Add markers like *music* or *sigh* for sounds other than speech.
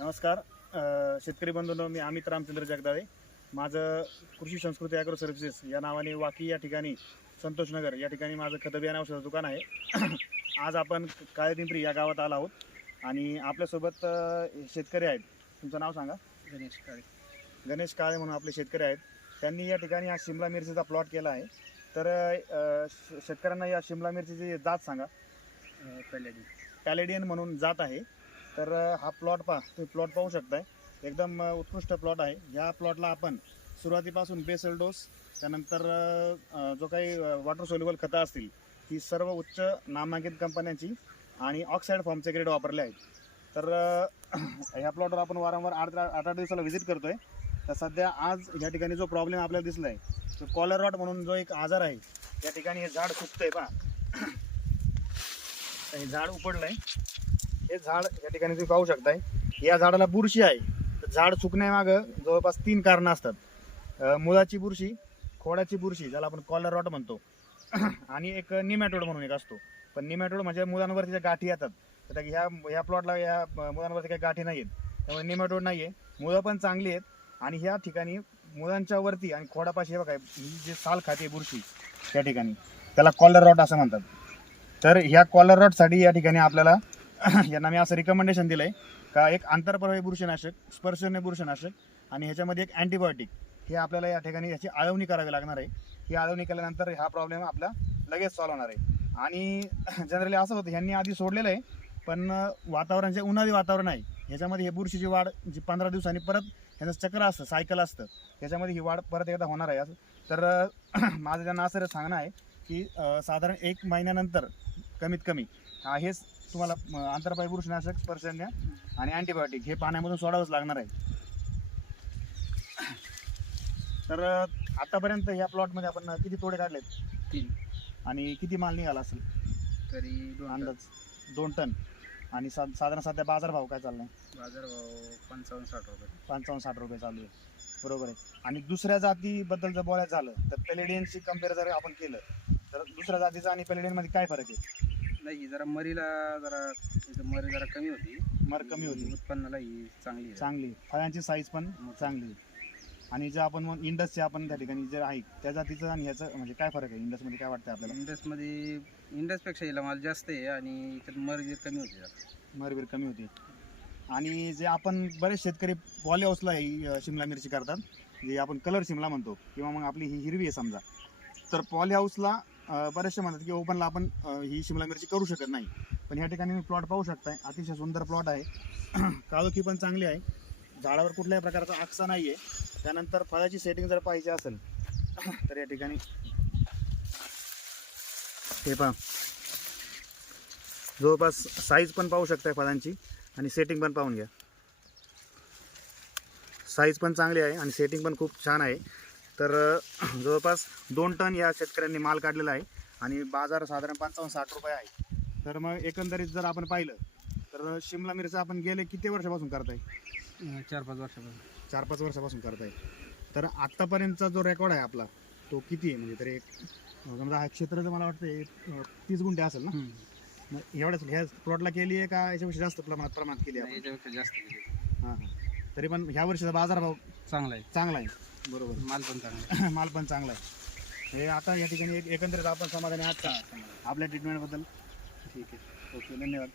नमस्कार. अ, शेतकरी बंधूंनो मी अमित रामचंद्र जगदाळे. माझं कृषी संस्कृती ॲग्रो सर्व्हिसेस या नावाने वाकी या ठिकाणी संतोष नगर या ठिकाणी माझं खत बियाणे औषधाचं दुकान आहे. *clears throat* आज आपण काळेपिंपरी या गावात आलो आहोत. आणि आपल्यासोबत अ, शेतकरी आहेत. तुमचं नाव सांगा. गणेश काळे. गणेश काळे म्हणून आपले शेतकरी आहेत. त्यांनी या ठिकाणी हा शिमला मिरचीचा प्लॉट केला आहे. तर अ, श- शेतकऱ्यांना या शिमला मिरचीची जात सांगा. पहिले पॅलेडियन म्हणून जात आहे. तर हा प्लॉट पहा तुम्ही प्लॉट पाहू शकताय. एकदम उत्कृष्ट प्लॉट आहे. ह्या प्लॉटला आपण सुरुवातीपासून बेसल डोस त्यानंतर जो काही वॉटर सोल्युबल खतं असतील ही सर्व उच्च नामांकित कंपन्यांची आणि ऑक्साईड फॉर्मचे ग्रेड वापरले आहेत. तर *clears throat* ह्या प्लॉटवर आपण वारंवार आठ आठ आठ दिवसाला व्हिजिट करतो आहे तर सध्या आज या ठिकाणी जो प्रॉब्लेम आपल्याला दिसला आहे तो कॉलर रॉट म्हणून जो एक आजार आहे या ठिकाणी हे झाड सुकतंय पहा. *clears throat* तर हे झाड उपडलंय. हे झाड या ठिकाणी तुम्ही पाहू शकताय. या झाडाला बुरशी आहे. तर झाड सुकण्यामागं जवळपास तीन कारणं असतात. मुळाची बुरशी खोडाची बुरशी ज्याला आपण कॉलर रॉट म्हणतो. *clears throat* आणि एक निमॅटोड म्हणून एक असतो. पण निमॅटोड म्हणजे मुलांवरती ज्या गाठी येतात तर ह्या ह्या प्लॉटला या मुलांवरती काही गाठी नाही आहेत त्यामुळे निमॅटोड नाही आहे मुळं पण चांगली आहेत. आणि ह्या ठिकाणी मुलांच्या वरती आणि खोडापाशी हे बघा ही जे साल खाते बुरशी त्या ठिकाणी. त्याला कॉलर रॉट असं म्हणतात. तर ह्या कॉलर रॉटसाठी या ठिकाणी आपल्याला *coughs* यांना मी असं रिकमेंडेशन दिलं आहे का एक आंतरप्रवाही बुरशीनाशक स्पर्शन्य बुरशीनाशक आणि ह्याच्यामध्ये एक अँटीबायोटिक हे आपल्याला या ठिकाणी याची आळवणी करावी लागणार आहे. ही आळवणी केल्यानंतर हा प्रॉब्लेम आपला लगेच सॉल्व होणार आहे. आणि *coughs* जनरली असं होतं ह्यांनी आधी सोडलेलं आहे पण वातावरण जे उन्हाळी वातावरण आहे ह्याच्यामध्ये हे बुरशीची वाढ जी पंधरा दिवसांनी परत ह्याचं चक्र असतं सायकल असतं त्याच्यामध्ये ही वाढ परत एकदा होणार आहे. असं तर *coughs* माझं त्यांना असं सांगणं आहे की साधारण एक महिन्यानंतर कमीत कमी हा हेच तुम्हाला म, आंतरपाय बुरशीनाशक स्पर्शन्य आणि अँटीबायोटिक हे पाण्यामधून सोडावंच लागणार आहे. तर आतापर्यंत ह्या प्लॉटमध्ये आपण किती तोडे काढलेत? तीन. आणि किती माल निघाला असेल? तरी दोन अंदाज. दोन टन. आणि सा साधारण सध्या बाजारभाव काय चाललाय? बाजार भाव पंचावन्न साठ रुपये. पंचावन्न साठ रुपये चालू आहे. बरोबर आहे. आणि दुसऱ्या जातीबद्दल जर बोलायचं झालं तर पेलेडियनशी कंपेअर जर आपण केलं तर दुसऱ्या जातीचा आणि पेलेडियनमध्ये काय फरक आहे? नाही जरा मरीला जरा इथं मरी जरा कमी होती. मर कमी होती. उत्पन्नाला ही चांगली आहे. चांगली फळांची साईज पण चांगली. आणि जे आपण मग इंडसचे आपण त्या ठिकाणी जे आहे त्या जातीचं आणि ह्याचं म्हणजे काय फरक आहे? इंडसमध्ये काय वाटतं आपल्याला? इंडसमध्ये इंडसपेक्षा हिला माल जास्त आहे आणि इथं मर जी कमी होती जरा मरबीर कमी होती. आणि जे आपण बरेच शेतकरी पॉली हाऊसला ही अं, शिमला मिरची करतात. जे आपण कलर शिमला म्हणतो किंवा मग आपली ही हिरवी आहे समजा. तर पॉली हाऊसला बरेचसे म्हणतात की ओपनला आपण ही शिमला मिरची करू शकत नाही. पण या ठिकाणी मी प्लॉट पाहू शकताय. अतिशय सुंदर प्लॉट आहे. *clears throat* काळोखी पण चांगली आहे. झाडावर कुठल्याही प्रकारचा आकसा नाही आहे त्यानंतर फळाची सेटिंग जर पाहिजे असेल *clears throat* तर या ठिकाणी हे पहा. जवळपास साईज पण पाहू शकताय फळांची आणि सेटिंग पण पाहून घ्या. साईज पण चांगली आहे आणि सेटिंग पण खूप छान आहे. तर *clears throat* जवळपास दोन टन या शेतकऱ्यांनी माल काढलेला आहे आणि बाजार साधारण पंचावन्न साठ रुपये आहे. तर मग एकंदरीत जर आपण पाहिलं तर शिमला मिरचा आपण गेले किती वर्षापासून करताय? चार पाच वर्षापासून. चार पाच वर्षापासून करताय. तर आत्तापर्यंतचा जो रेकॉर्ड आहे आपला तो किती आहे? म्हणजे तरी एक समजा हा क्षेत्र जर मला वाटतं एक अं, तीस गुंठे असेल ना? मग एवढ्याच ह्या प्लॉटला केली आहे का याच्यापेक्षा जास्त प्रमाणात प्रमाणात केली आहे? याच्यापेक्षा जास्त केली. हां हां. तरी पण ह्या वर्षीचा बाजारभाव चांगला आहे. चांगला आहे. बरोबर. माल पण चांगला आहे. *laughs* माल पण चांगला आहे. हे आता या ठिकाणी एक एकंदरीत आपण समाधानी आहात का. आपल्या ट्रीटमेंटबद्दल ठीक आहे. ओके धन्यवाद.